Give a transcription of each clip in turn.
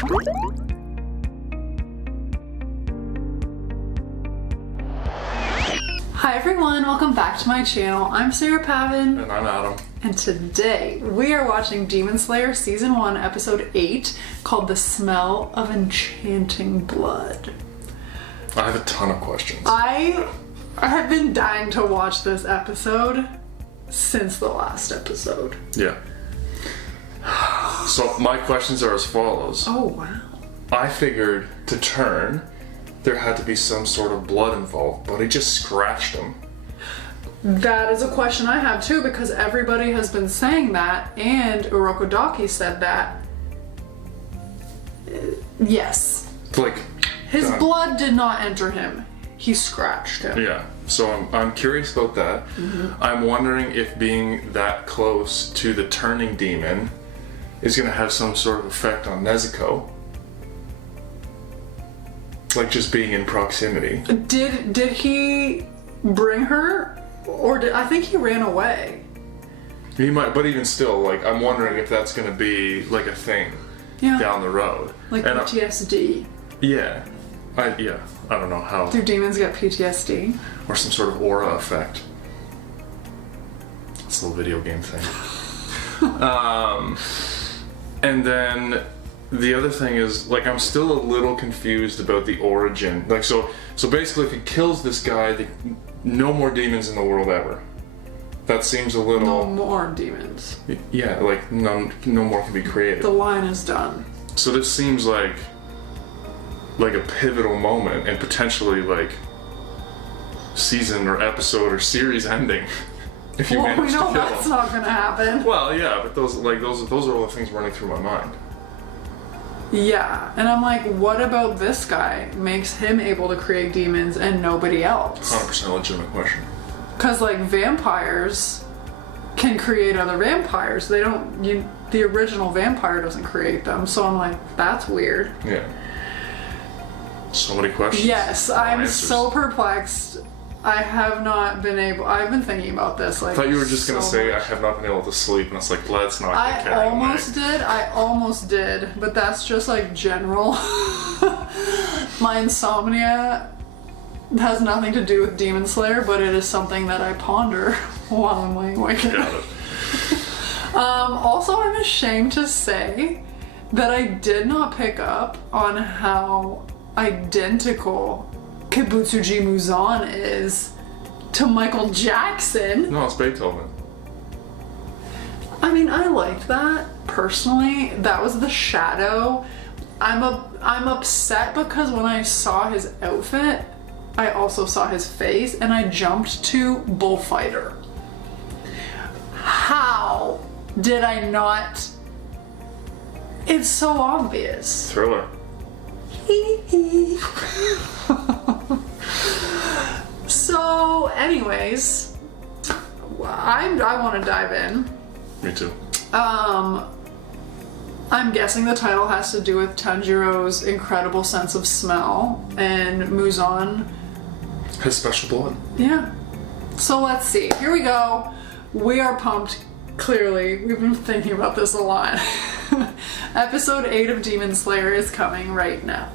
Hi everyone, welcome back to my channel. I'm Sarah Pavan. And I'm Adam. And today we are watching Demon Slayer Season 1, Episode 8, called The Smell of Enchanting Blood. I have a ton of questions. I have been dying to watch this episode since the last episode. Yeah. So my questions are as follows. Oh, wow. I figured to turn, there had to be some sort of blood involved, but he just scratched him. That is a question I have too, because everybody has been saying that, and Urokodaki said that. Yes. Like, his done. blood did not enter him. He scratched him. Yeah. So I'm curious about that. Mm-hmm. I'm wondering if being that close to the turning demon is going to have some sort of effect on Nezuko. Like just being in proximity. Did he bring her? Or I think he ran away. He might, but even still, like, I'm wondering if that's going to be like a thing down the road. Like and PTSD. I don't know how. Do demons get PTSD? Or some sort of aura effect. It's a little video game thing. And then the other thing is, like, I'm still a little confused about the origin. Like, so basically, if he kills this guy, no more demons in the world ever. That seems a little... No more demons. Yeah, like, no more can be created. The line is done. So this seems like a pivotal moment, and potentially, like, season or episode or series ending. If you manage to kill him. We know that's not gonna happen. Well, yeah, but those are all the things running through my mind. Yeah, and I'm like, what about this guy makes him able to create demons and nobody else? 100% legitimate question. Because, like, vampires can create other vampires. They don't, the original vampire doesn't create them. So I'm like, that's weird. Yeah. So many questions. Yes, I'm so perplexed. I have not been able, I've been thinking about this, like, I thought you were just going to so say, much. I have not been able to sleep, and it's like, let's not get carried away. I almost did, but that's just, like, general. My insomnia has nothing to do with Demon Slayer, but it is something that I ponder while I'm laying awake. Got it. Also, I'm ashamed to say that I did not pick up on how identical Kibutsuji Muzan is to Michael Jackson. No, it's Beethoven. I mean, I liked that personally. That was the shadow. I'm upset because when I saw his outfit, I also saw his face, and I jumped to bullfighter. How did I not? It's so obvious. Thriller. So, anyways, I want to dive in. Me too. I'm guessing the title has to do with Tanjiro's incredible sense of smell, and Muzan. His special blood. Yeah. So let's see. Here we go. We are pumped. Clearly, we've been thinking about this a lot. Episode 8 of Demon Slayer is coming right now.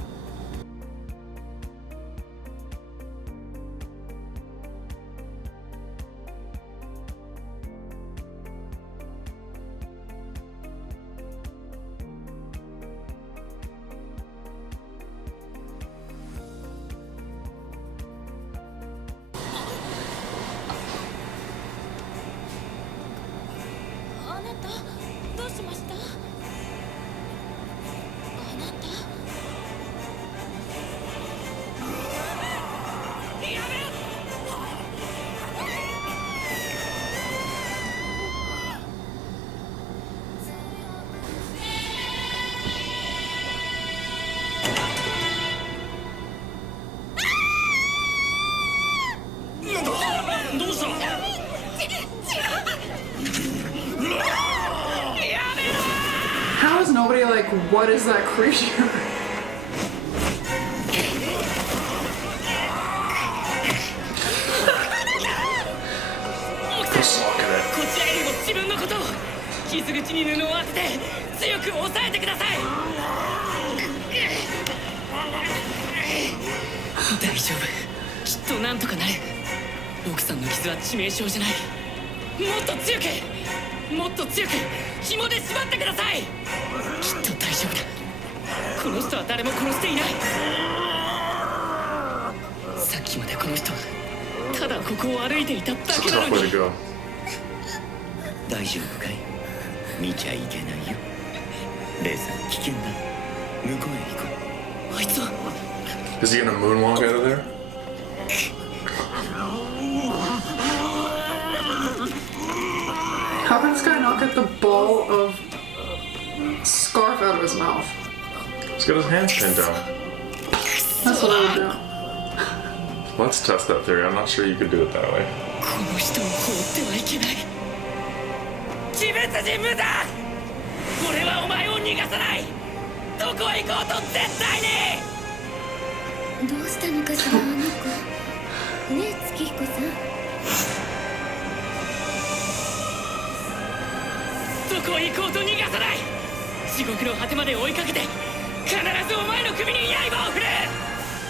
How is nobody like, what is that creature? 大丈夫、きっとなんとかなる。奥さんの傷は致命傷じゃない。もっと強く、もっと強く紐で縛ってください。きっと大丈夫だ。この人は誰も殺していない。さっきまでこの人はただここを歩いていただけなのに。大丈夫かい？見ちゃいけないよ。レイさん、危険だ。向こうへ行こう。あいつは Is he gonna moonwalk out of there? How can this guy not get the ball of scarf out of his mouth? He's got his hands pinned down. That's what I would do. Let's test that theory. I'm not sure you could do it that way. この人を放ってはいけない。鬼滅人無だ。俺はお前を逃がさない。どこへ行こうと絶対に。どうしたのかしら、あの子。ねえ、月彦さん。どこへ行こうと逃がさない。地獄の果てまで追いかけて必ずお前の首に刃を振る。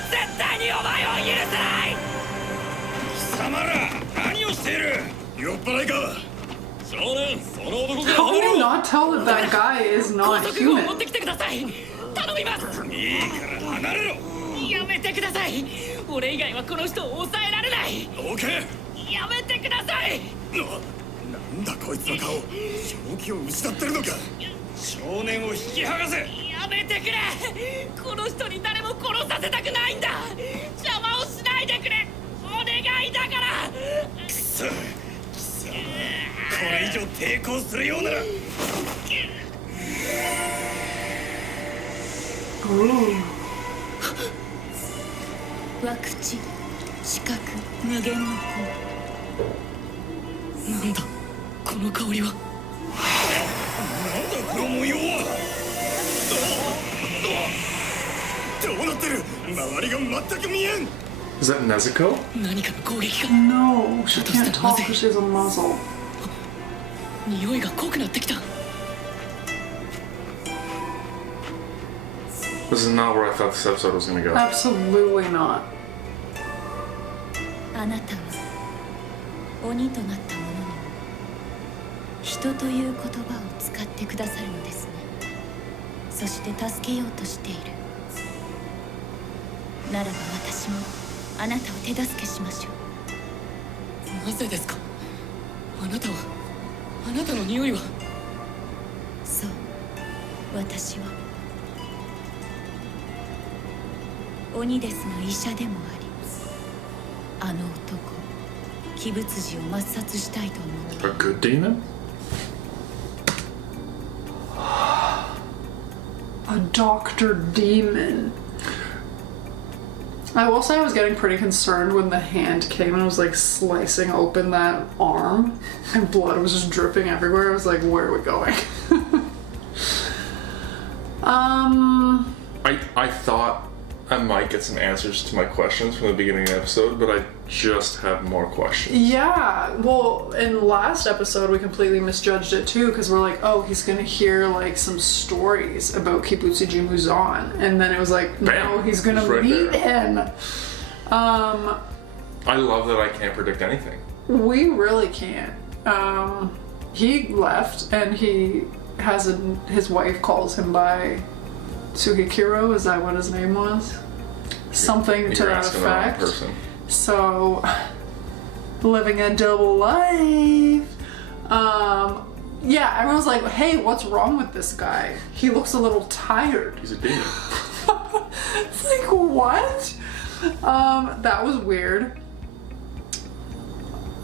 絶対にお前を許さない。貴様ら何をしている。酔っ払いか。少年、その男が How can you not tell that that guy is 高 not 速具を持っ human? てきてください。頼みます。いいから離れろ。やめてください。俺以外はこの人を抑えられない。オーケー。やめてください。なんだこいつの顔。正気を失ってるのか。少年を引き剥がせ。やめてくれ。この人に誰も殺させたくないんだ。邪魔をしないでくれ。お願いだから。くそ、貴様、これ以上抵抗するようなら。ワクチン、視覚、無限のなんだこの香りは。なんだこの模様は。どうなってる。周りが全く見えん。Is that Nezuko? 何かの攻撃が。 No, she can't talk because she has a muzzle. 匂いが濃くなってきた。 This is not where I thought this episode was gonna go. Absolutely not. あなたは鬼となった者にも人という言葉を使ってくださるのですね。そして助けようとしている。ならば私もあなたを手助けしましょう。なぜですか。あなたは、あなたの匂いは。そう、私は鬼ですの医者でもあり、あの男鬼物児を抹殺したいと思って。 A good demon? A doctor demon. I will say I was getting pretty concerned when the hand came and was like slicing open that arm and blood was just dripping everywhere. I was like, where are we going? I thought I might get some answers to my questions from the beginning of the episode, but I just have more questions. Yeah, well, in last episode we completely misjudged it too because we're like, oh, he's gonna hear like some stories about Kibutsuji Muzan, and then it was like, Bam. no, he's gonna It's right meet there. him. I love that I can't predict anything. We really can't. He left and he has his wife calls him by Sugikiro, is that what his name was? Something to You're that asking the wrong effect. person. So, living a double life. Yeah, everyone's like, hey, what's wrong with this guy? He looks a little tired. He's a demon. It's like, what? That was weird.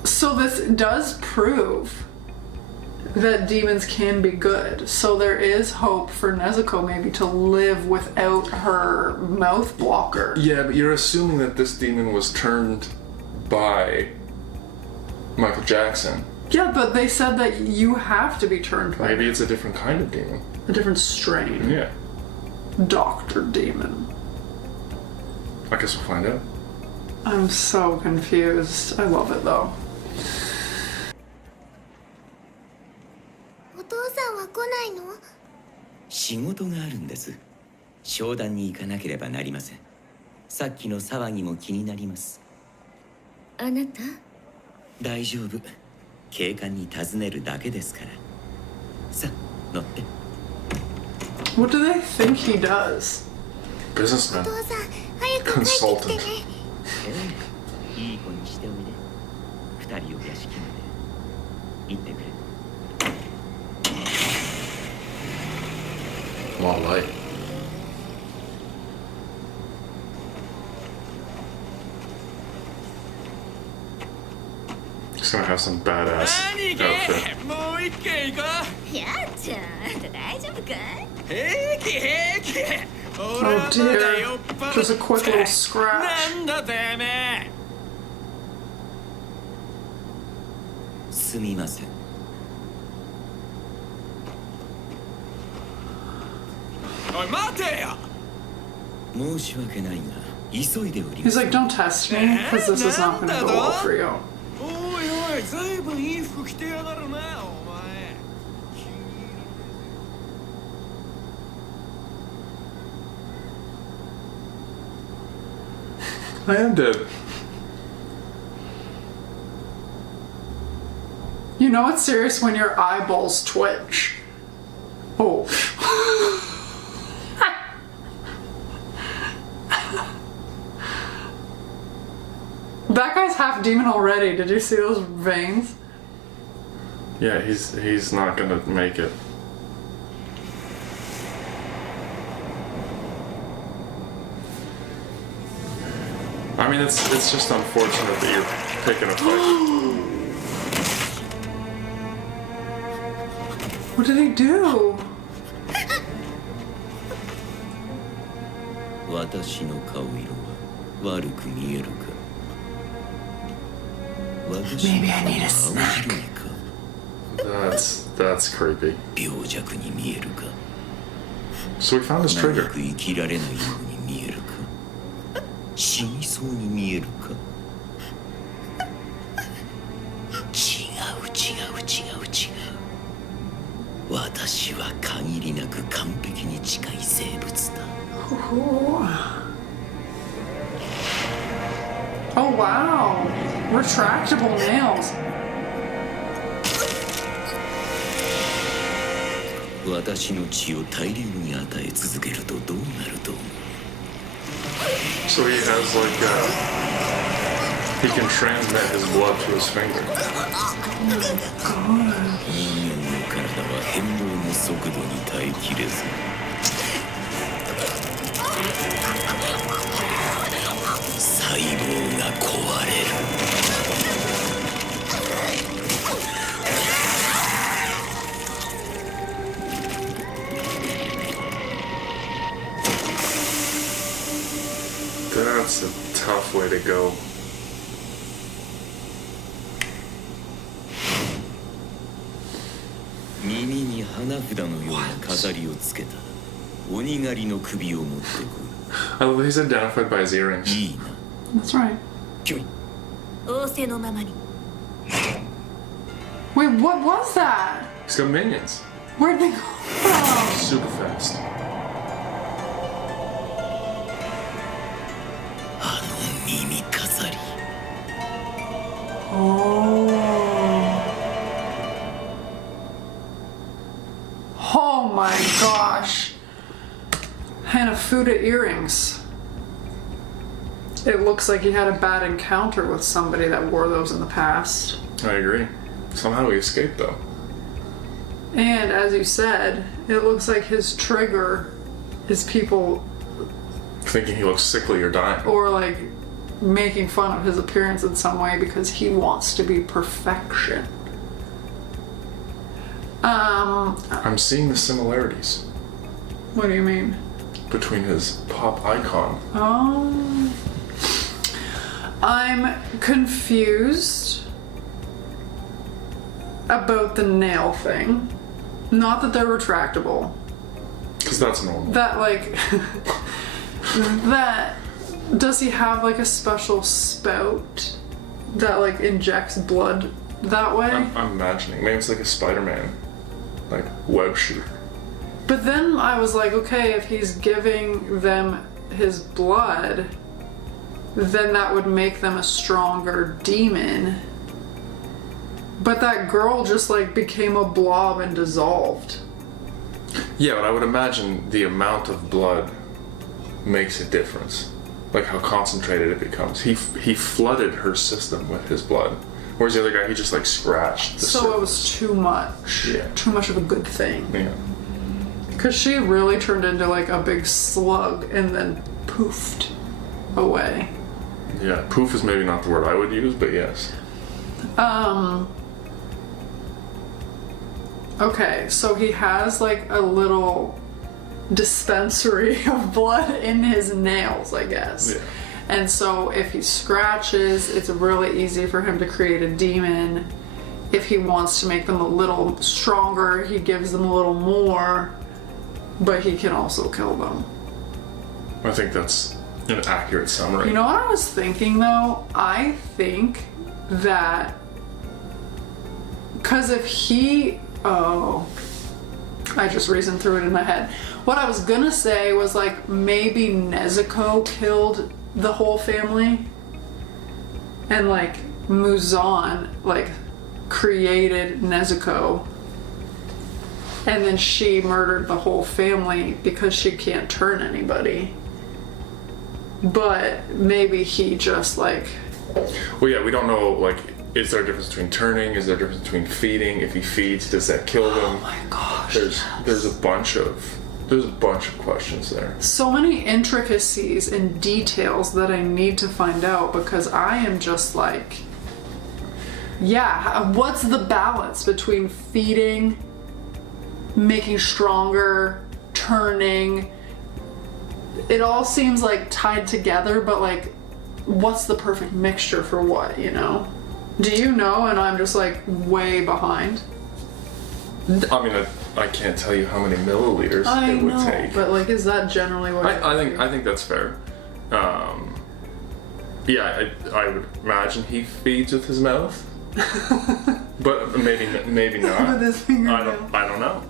So this does prove that demons can be good. So there is hope for Nezuko maybe to live without her mouth blocker. Yeah, but you're assuming that this demon was turned by Michael Jackson. Yeah, but they said that you have to be turned by Maybe it's a different kind of demon. a different strain. Yeah. Doctor Demon. I guess we'll find out. I'm so confused. I love it though. お父さんは来ないの？仕事があるんです。商談に行かなければなりません。さっきの騒ぎも気になります。あなた？大丈夫。警官に尋ねるだけですから。さあ、乗って。 What do they think he does? Businessman. お父さん、早く帰ってきて Consultant. ね。いい子にしておいで。二人を屋敷まで行ってくれ。 A lot of light. He's gonna have some badass 兄貴 outfit. もう一軒行こう。やっちゃん、あんた大丈夫かい？平気平気。俺 Oh はまだ酔っ dear. 払 Just a quick って little scratch. なんだてめえ。すみません。おい待てよ。申し訳ないが、急いでおり He's ます。 like, don't test me, because this is not gonna go well for you. おいおい、ずいぶんいい服着てやがるな、お前。 I am dead. You know it's serious when your eyeballs twitch. Oh. That guy's half demon already. Did you see those veins? Yeah, he's not gonna make it. I mean, it's just unfortunate that you're picking a fight. What did he do? 私の顔色は悪く見えるか。私の Maybe I need a 青 snack. 白いか。 That's creepy. 病弱に見えるか。 So we found his 長 trigger. く生きられないように見えるか。死にそうに見えるか。違う違う違う違う。私は限りなく完璧に近い生物だ。 Ooh. Oh wow. Retractable nails. 私の血を大量に与え続けるとどうなると思う？ So he has like he can transmit his blood to his finger. 人間の体は変動の速度に耐えきれず、細胞が壊れる。 That's a tough way to go. 耳に花札のような飾りをつけた鬼狩りの首を持ってこ I love that he's identified by his earrings. い。いいな。 That's right. きょい。仰せのままに。 Wait, what was that? He's got minions. Where'd they go from? Super fast. あの耳飾り。 Oh. Oh my gosh. Hanafuda earrings. It looks like he had a bad encounter with somebody that wore those in the past. I agree. Somehow he escaped though. And as you said, it looks like his trigger is people Thinking he looks sickly or dying. or like making fun of his appearance in some way because he wants to be perfection. I'm seeing the similarities What do you mean? between his pop icon. Oh. I'm confused about the nail thing. Not that they're retractable. Because that's normal. That, like, that, does he have, like, a special spout that, like, injects blood that way? I'm imagining. Maybe it's like a Spider-Man, like, web shoot. But then I was like, okay, if he's giving them his blood, then that would make them a stronger demon. But that girl just like became a blob and dissolved. Yeah, but I would imagine the amount of blood makes a difference. Like how concentrated it becomes. He flooded her system with his blood. Whereas the other guy, he just like scratched the So surface. it was too much. Yeah. Too much of a good thing. Yeah. Because she really turned into like a big slug and then poofed away. Yeah, poof is maybe not the word I would use, but yes. Okay, so he has like a little dispensary of blood in his nails, I guess. Yeah. And so if he scratches, it's really easy for him to create a demon. If he wants to make them a little stronger, he gives them a little more, but he can also kill them. I think that's an accurate summary. You know what I was thinking though? I think that because if he... Oh, I just reasoned through it in my head. What I was gonna say was like maybe Nezuko killed the whole family and like Muzan like created Nezuko and then she murdered the whole family because she can't turn anybody. But maybe he just like... Well, yeah, we don't know, like, is there a difference between turning? Is there a difference between feeding? If he feeds, does that kill them? Oh my gosh. There's a bunch of questions there. So many intricacies and details that I need to find out because I am just like, yeah, what's the balance between feeding, making stronger, turning? It all seems like tied together, but like, what's the perfect mixture for what, you know? Do you know? And I'm just like way behind. I mean, I can't tell you how many milliliters it would take. But like, is that generally what I think that's fair. Yeah, I would imagine he feeds with his mouth, but maybe not. With his fingernail. I don't know.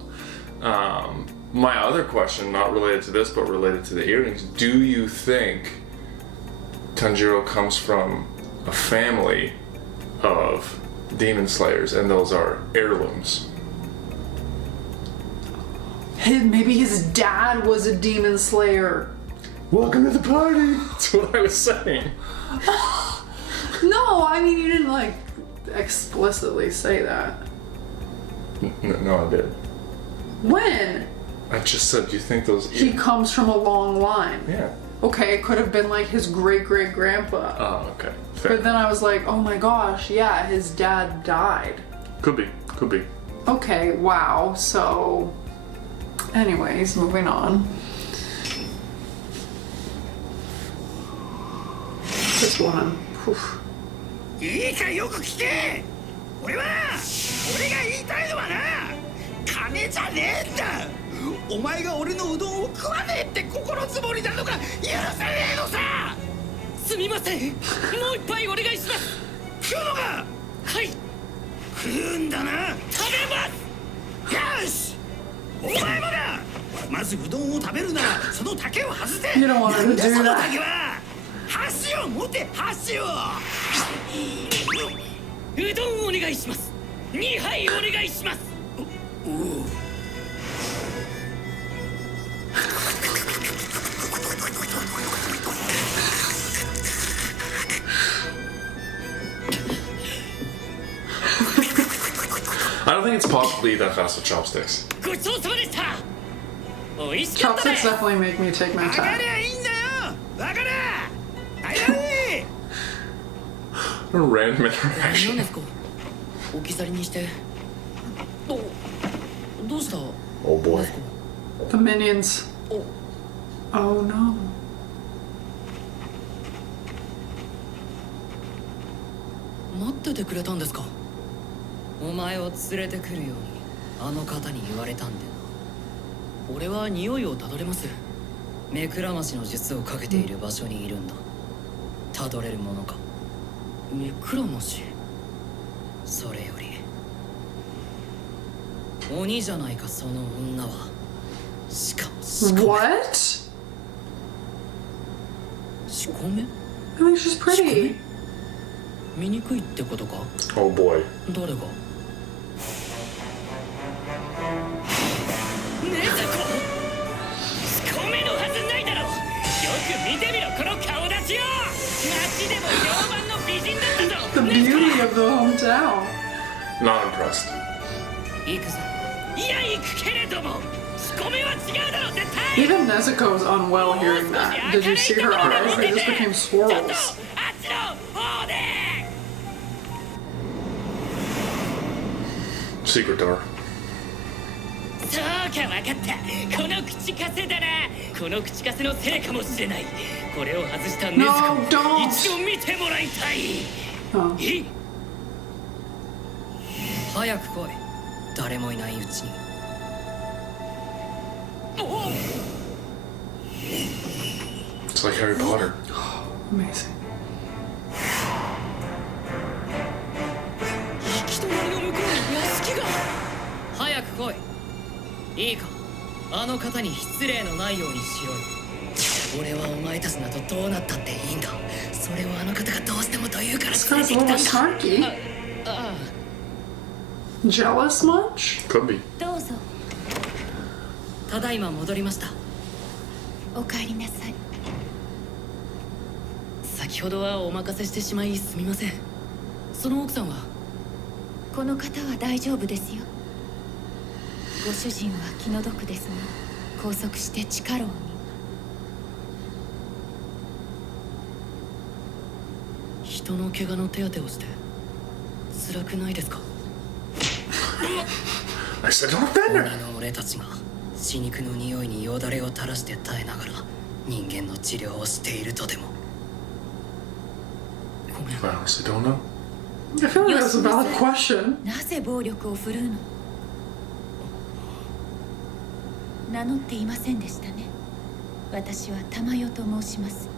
My other question, not related to this, but related to the earrings. Do you think Tanjiro comes from a family of demon slayers, and those are heirlooms? Maybe his dad was a demon slayer. Welcome to the party. That's what I was saying. No, I mean you didn't like explicitly say that. No, I did. When? I just said, do you think those... He comes from a long line. Yeah. Okay, it could have been like his great-great-grandpa. Oh, okay. Fair. But then I was like, oh my gosh, yeah, his dad died. Could be. Okay, wow, so... Anyways, moving on. This one. Whew. いいかよく聞け。俺が言いたいのはな、金じゃねえんだ。お前が俺のうどんを食わねえって心積もりなのか許せねえのさ。すみません、もう一杯お願いします。食うのか。はい、食うんだな。食べます。よし。お前もだ。まずうどんを食べるならその竹を外せ。 You don't want her to なんだ do その that. 竹は。箸を持て箸を。うどんお願いします。2杯お願いします。I don't think it's possible to eat that fast with chopsticks. ごちそうさまでした。おいしかったで Chopsticks す。 definitely make me take my 分か time. りゃいいんだよ。分かる。はいはい。 A random 何 interaction. ですか。置き去りにして。どうした。 Oh boy. The minions. Oh no. 待っててくれたんですか。お前を連れてくるようにあの方に言われたんでな。俺は匂いをたどれます。目くらましの術をかけている場所にいるんだ。たどれるものか。目くらまし。それより鬼じゃないかその女は。しかも仕込め。 What? 仕込め。think she's pretty. 醜いってことか？ Oh boy. 誰が？ねずこ！仕込めのはずないだろ！よく見てみろこの顔立ちよ！街でも評判の美人だったぞ！ The beauty of the hometown. Not impressed. 行くぞ。いや行くけれども仕込めは違うだろ絶対！ Even Nezuko's unwell hearing that. Did you see her eyes? They just became ちょっと swirls. あっちの方で！ Secret door. そうか分かったこの口枷だなこの口枷のせいかもしれないこれを外した禰豆 No, 子 don't. 一度見てもらいたい Oh. いい早く来い誰もいないうちにおっ It's like Harry Potter. Amazing. 行き隣の向こうに屋敷が早く来いいいかあの方に失礼のないようにしろよ俺はお前たちなどどうなったっていいんだそれをあの方がどうしてもと言うから This 連れ guy's て a きた little んだ snarky. あ Jealous much? Could be. どうぞただいま戻りましたお帰りなさい。先ほどはお任せしてしまいすみませんその奥さんはこの方は大丈夫ですよ。ご主人は気の毒ですが拘束して地下牢に。人の怪我の手当てをして辛くないですか I said don't offend 鬼 her. の俺たちが死肉の匂いによだれを垂らして耐えながら人間の治療をしているとでもごめん I honestly don't know. I feel like that's a valid question. なぜ暴力を振るうの？名乗っていませんでしたね。私は玉代と申します。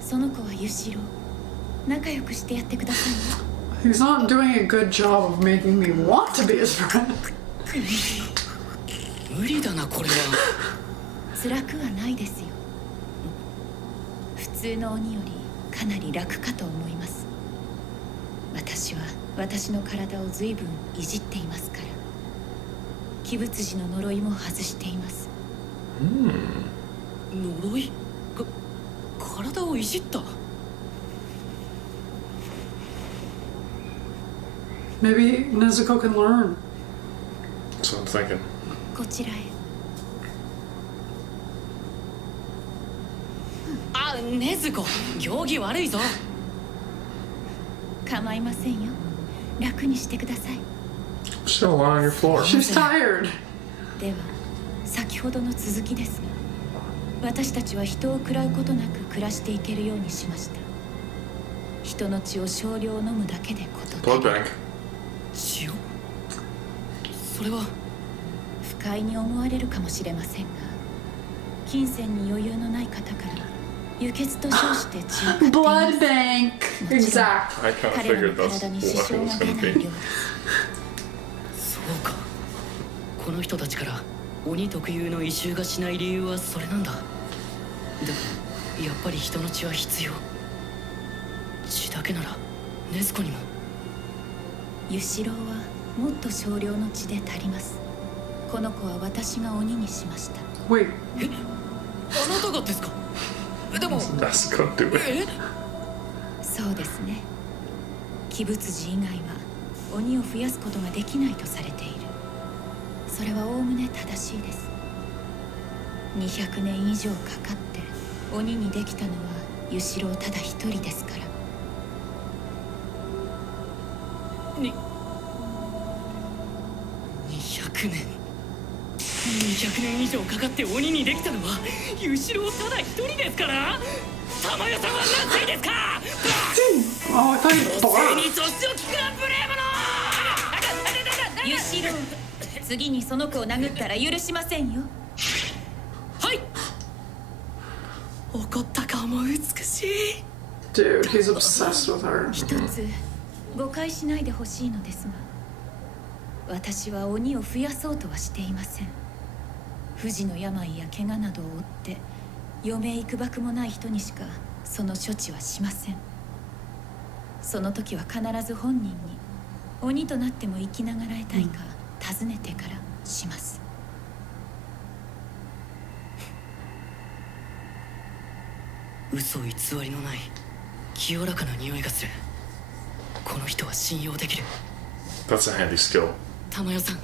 その子はユシロ。仲良くしてやってくださいね。He's not doing a good job of making me want to be his friend. 無理だなこれは辛くはないですよ。普通の鬼よりかなり楽かと思います。私は私の体を随分いじっていますから。鬼物児の呪いも外しています。呪い体をいじった Maybe Nezuko can learn. That's what I'm thinking. こちらへ。あ禰豆子行儀悪いぞ構いませんよ。楽にしてください。 Still lying on your floor. She's tired. では先ほどの続きですが、私たちは人を喰らうことなく暮らしていけるようにしました。人の血を少量飲むだけでこと足 Blood り bank. 血をそれは不快に思われるかもしれませんが、金銭に余裕のない方から輸血と称して血を買っています。 Blood bank. Exact. I kind of 彼ら figured の that's 体に what 支 it 障 was が出 going な to い be. 量です。そうかこの人たちから鬼特有の異臭がしない理由はそれなんだでもやっぱり人の血は必要血だけなら禰豆子にもユシロウはもっと少量の血で足ります。この子は私が鬼にしました。 Wait. あなたがですかでも That's gonna do it. えそうですね。鬼物児以外は鬼を増やすことができないとされている。それはおおむね正しいです。200年以上かかって鬼にできたのはユシロウただ一人ですから。200年以上かかって鬼にできたのはユシロウただ一人ですから玉代さんは何歳ですか Oh, I thought he 女性 barked. に年を聞くな無礼者ユシロウ、次にその子を殴ったら許しませんよ。はい怒った顔も美しい Dude, he's obsessed with her. 一つ誤解しないでほしいのですが、私は鬼を増やそうとはしていません。不治の病や怪我などを負って余命いくばくもない人にしかその処置はしません。その時は必ず本人に鬼となっても生きながらえたいか尋ねてからします。嘘偽りのない清らかな匂いがする。この人は信用できる。 That's a handy skill. 玉代さん、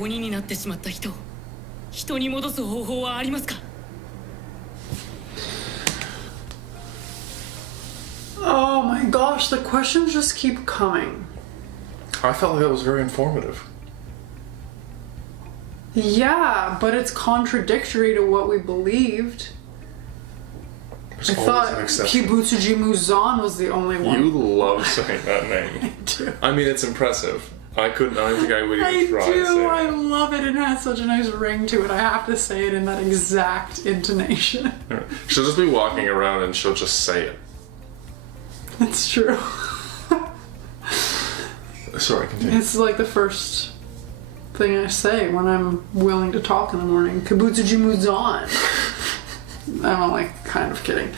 鬼になってしまった人を人に戻す方法はありますか？ Oh my gosh, the questions just keep coming. I felt like that was very informative. Yeah, but it's contradictory to what we believed. There's I always thought an exception. Kibutsuji Muzan was the only one. You love saying that name. I mean, it's impressive. I don't think I would even try to say I it. love it. It has such a nice ring to it. I have to say it in that exact intonation. She'll just be walking around and she'll just say it. It's true. Sorry, continue. It's like the first thing I say when I'm willing to talk in the morning. Kibutsuji Muzan. I'm only kind of kidding.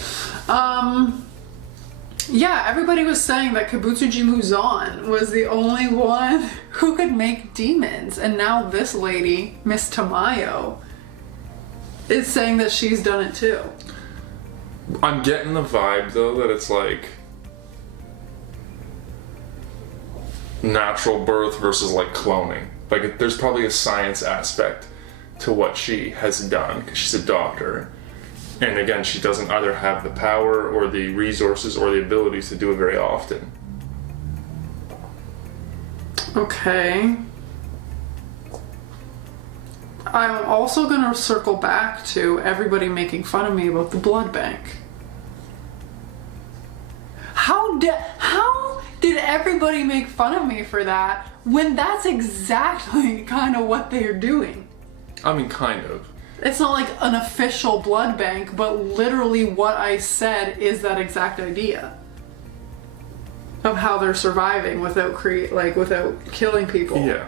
Yeah, everybody was saying that Kibutsuji Muzan was the only one who could make demons, and now this lady, Miss Tamayo, is saying that she's done it too. I'm getting the vibe though that it's like natural birth versus like cloning. Like there's probably a science aspect to what she has done because she's a doctor. And again, she doesn't either have the power or the resources or the abilities to do it very often. Okay. I'm also gonna circle back to everybody making fun of me about the blood bank. How did everybody make fun of me for that when that's exactly kind of what they're doing? I mean, kind of. It's not like an official blood bank, but literally what I said is that exact idea of how they're surviving without without killing people. Yeah.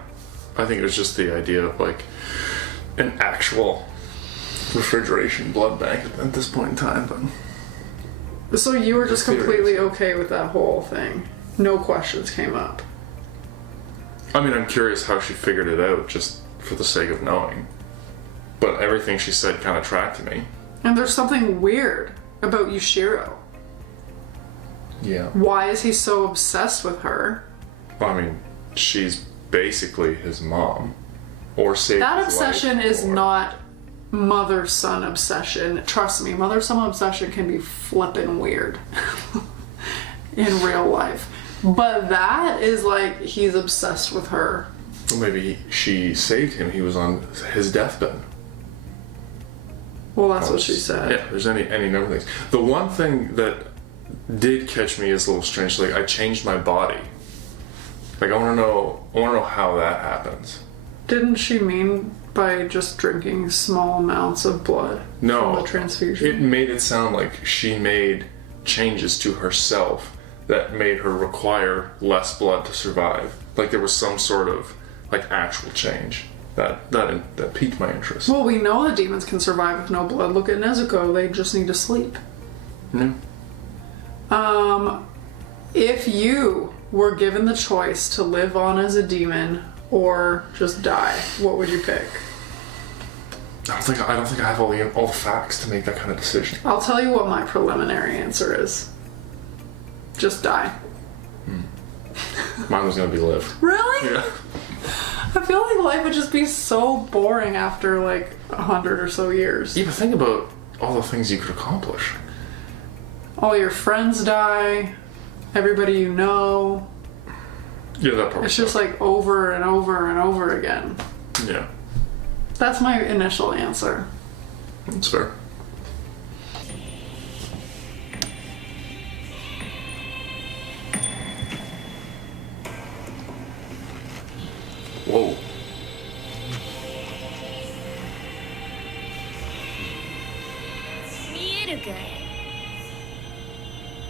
I think it was just the idea of like an actual refrigeration blood bank at this point in time, but So you were just The theory. completely okay with that whole thing? No questions came up? I mean, I'm curious how she figured it out just for the sake of knowing. But everything she said kind of tracked to me. And there's something weird about Yushiro. Yeah. Why is he so obsessed with her? I mean, she's basically his mom. Or saved That his obsession life, is or- not mother-son obsession. Trust me, mother-son obsession can be flippin' weird in real life. But that is like, he's obsessed with her. Well, maybe she saved him. He was on his deathbed. Well, that's what she said. Yeah, there's any number of things. The one thing that did catch me is a little strange. Like, I changed my body. Like, I want to know how that happens. Didn't she mean by just drinking small amounts of blood No, from the transfusion? it made it sound like she made changes to herself that made her require less blood to survive. Like there was some sort of like actual change that piqued my interest. Well, we know that demons can survive with no blood. Look at Nezuko; they just need to sleep. Yeah. If you were given the choice to live on as a demon or just die, what would you pick? I don't think I have all the facts to make that kind of decision. I'll tell you what my preliminary answer is. Just die. Mine was gonna be live. Really? Yeah. I feel like life would just be so boring after like 100 or so years. Yeah, but think about all the things you could accomplish. All your friends die, everybody you know. Yeah, that part. It's just like over and over and over again. Yeah, That's my initial answer. that's fair. Whoa. 見えるかい？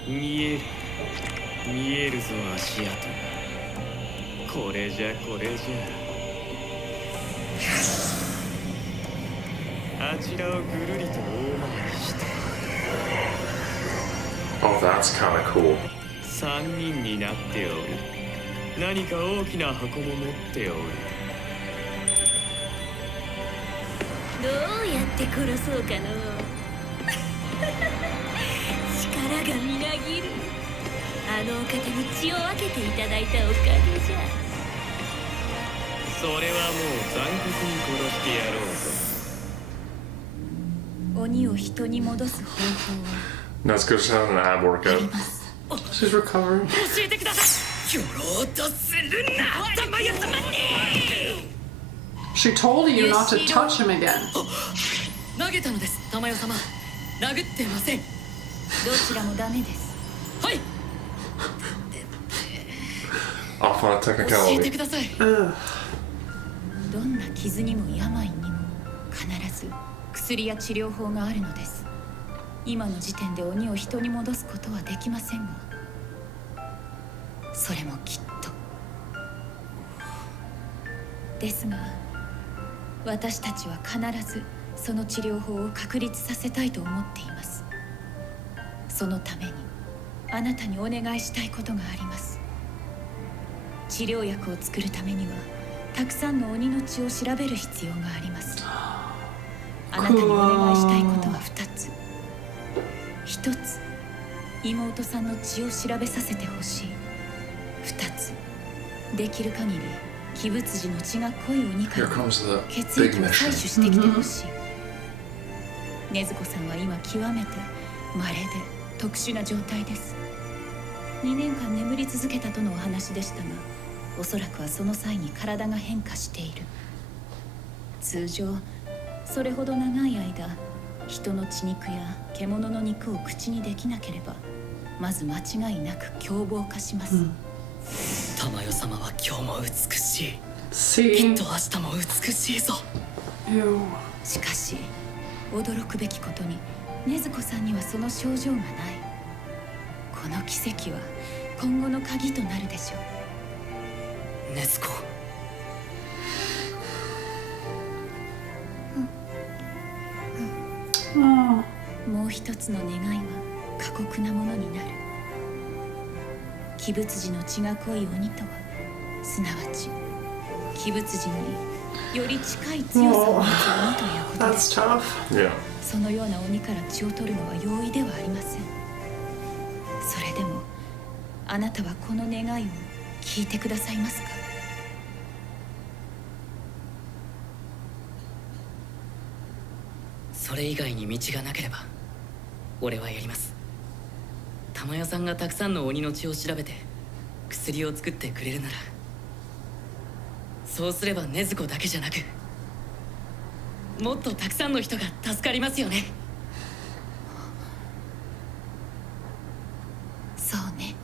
見えるぞ足跡が。これじゃあちらをぐるりと大回りして Oh, that's kind of cool. 3人になっておる。何か大きな箱も持っておる。どうやって殺そうかの力がみなぎる。あのお方に血を分けていただいたおかげじゃ。それはもう残酷に殺してやろうと。鬼を人に戻す方法は That's good. She's having an ab あり workout. ます。 She's recovering. 教えてください。やろうとするな玉屋様に She told you not to touch him again. 投げたのです、玉代様。殴ってません。どちらもダメです。はい。 Off on a 教えて technicality. ください。 Ugh. どんな傷にも病にも必ず薬や治療法があるのです。今の時点で鬼を人に戻すことはできませんが、それもきっと。ですが私たちは必ずその治療法を確立させたいと思っています。そのためにあなたにお願いしたいことがあります。治療薬を作るためにはたくさんの鬼の血を調べる必要があります。あなたにお願いしたいことは2つ。1つ、妹さんの血を調べさせてほしい。2つ、できる限り鬼物児の血が濃い鬼か Here ら comes the 血 big 液を採取 mission. してきてほしい。禰豆子さんは今極めて稀で特殊な状態です。2年間眠り続けたとのお話でしたが、おそらくはその際に体が変化している。通常それほど長い間人の血肉や獣の肉を口にできなければ、まず間違いなく凶暴化します。玉代様は今日も美しい。きっ See? と明日も美しいぞ。 Ew. しかし驚くべきことに禰豆子さんにはその症状がない。この奇跡は今後の鍵となるでしょう。禰豆子。Oh. もう一つの願いは過酷なものになる。鬼物児の血が濃い鬼とは、すなわち鬼物児により近い強さを持つ鬼ということで That's す。 tough. Yeah. そのような鬼から血を取るのは容易ではありません。それでもあなたはこの願いを聞いてくださいますか？それ以外に道がなければ俺はやります。玉代さんがたくさんの鬼の血を調べて薬を作ってくれるなら、そうすれば禰豆子だけじゃなくもっとたくさんの人が助かりますよね。そうね。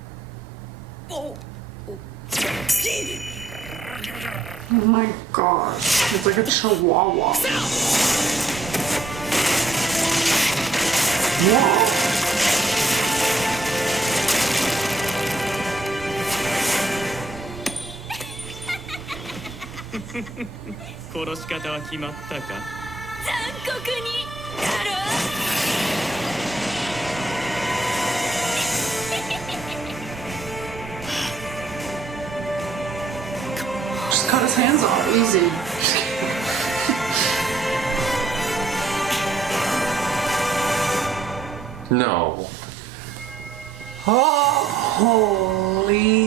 お Oh my god. It's like a chihuahua. Whoa. 殺し方は決まったか？残酷にだろ。 Just cut his hands off. Easy. No. Oh, holy.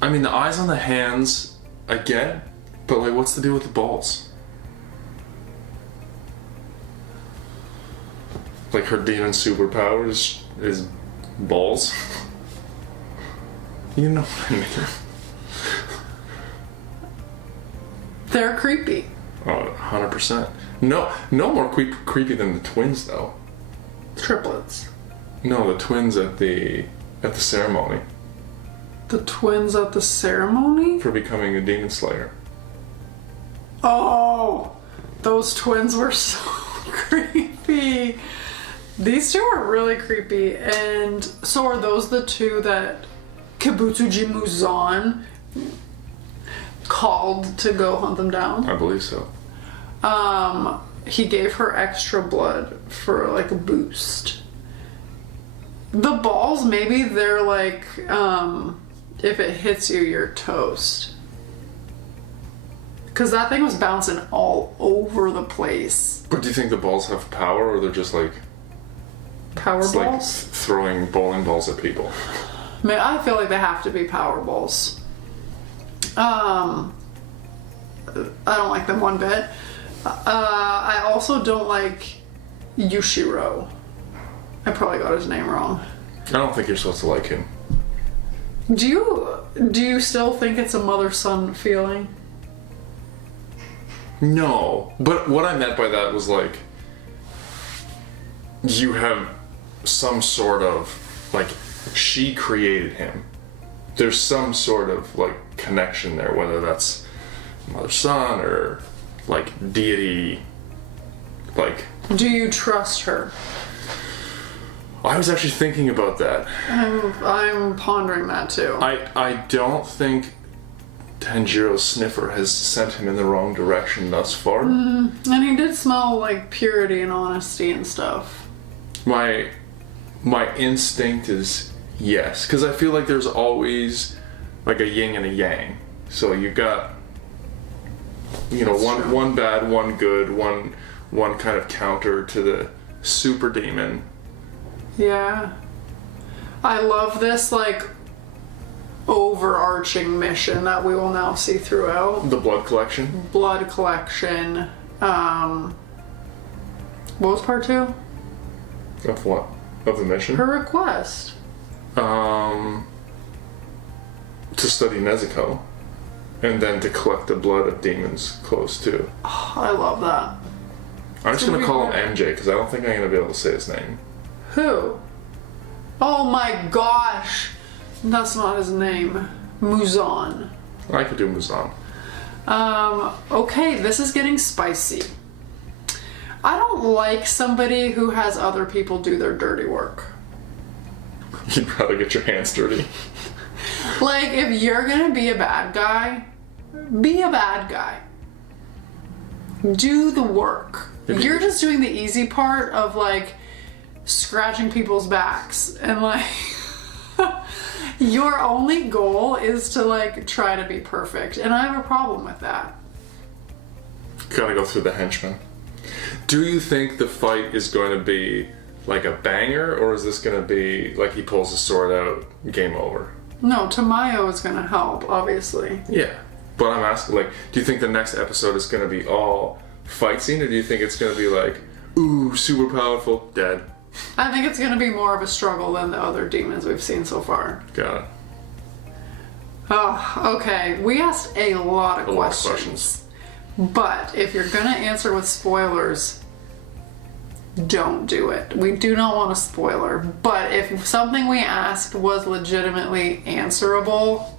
I mean, the eyes on the hands, I get, but like, what's the deal with the balls? Like, her demon superpower is balls? You know what I mean? They're creepy. Oh, 100%. No more creepy than the twins, though. Triplets. No, the twins at the ceremony The twins at the ceremony? for becoming a demon slayer. Oh, those twins were so creepy. These two are really creepy, and so are those the two that Kibutsuji Muzan called to go hunt them down? I believe so. he gave her extra blood for like a boost. The balls, maybe they're like, if it hits you, you're toast. Because that thing was bouncing all over the place. But do you think the balls have power, or they're just like Power it's balls? like throwing bowling balls at people? I mean, I feel like they have to be power balls. I don't like them one bit. I also don't like Yushiro. I probably got his name wrong. I don't think you're supposed to like him. Do you still think it's a mother-son feeling? No, but what I meant by that was like, you have some sort of, like, she created him. There's some sort of, like, connection there, whether that's mother-son or, like, deity, like... Do you trust her? I was actually thinking about that. I'm pondering that too. I don't think Tanjiro's sniffer has sent him in the wrong direction thus far. And he did smell like purity and honesty and stuff. My instinct is yes, because I feel like there's always like a yin and a yang. So you got, you know, one bad, one good, one kind of counter to the super demon. Yeah. I love this like overarching mission that we will now see throughout. The blood collection. Blood collection. What was part 2? Of what? Of the mission? Her request. To study Nezuko. And then to collect the blood of demons close to. Oh, I love that. I'm just gonna call him MJ because I don't think I'm gonna be able to say his name. Who? Oh my gosh. That's not his name. Muzan. I could do Muzan. Okay, this is getting spicy. I don't like somebody who has other people do their dirty work. You'd rather get your hands dirty. Like, if you're gonna be a bad guy, be a bad guy. Do the work. You're just doing the easy part of, like, scratching people's backs. And, like, your only goal is to, like, try to be perfect. And I have a problem with that. Gotta go through the henchmen. Do you think the fight is going to be like a banger, or is this going to be like he pulls his sword out, game over? No, Tamayo is gonna help, obviously. Yeah, but I'm asking, like, do you think the next episode is going to be all fight scene, or do you think it's going to be like, ooh, super powerful, dead? I think it's gonna be more of a struggle than the other demons we've seen so far. Got it. Oh, okay. We asked a lot of questions. But if you're gonna answer with spoilers, don't do it. We do not want a spoiler. But if something we asked was legitimately answerable,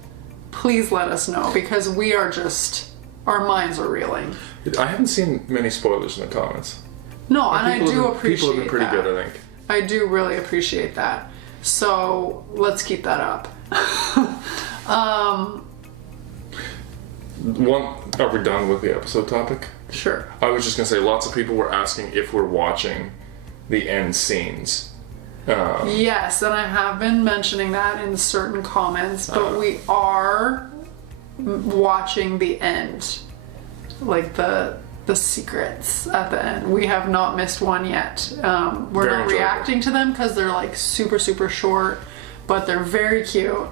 please let us know, because we are just, our minds are reeling. I haven't seen many spoilers in the comments. No, and I do appreciate people have been pretty good, I think. I do really appreciate that. So let's keep that up. Are we done with the episode topic? Sure. I was just gonna say, lots of people were asking if we're watching the end scenes. Yes, and I have been mentioning that in certain comments, but we are watching the end. Like the secrets at the end. We have not missed one yet. We're not reacting to them because they're like super, super short, but they're very cute.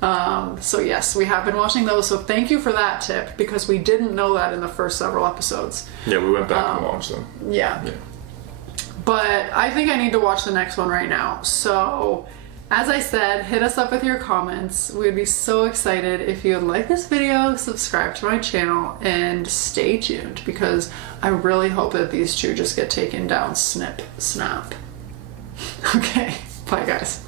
So yes, we have been watching those, so thank you for that tip, because we didn't know that in the first several episodes. Yeah, we went back and watched them. Yeah. But I think I need to watch the next one right now. So, as I said, hit us up with your comments. We'd be so excited if you would like this video, subscribe to my channel, and stay tuned, because I really hope that these two just get taken down snip, snap. Okay, bye guys.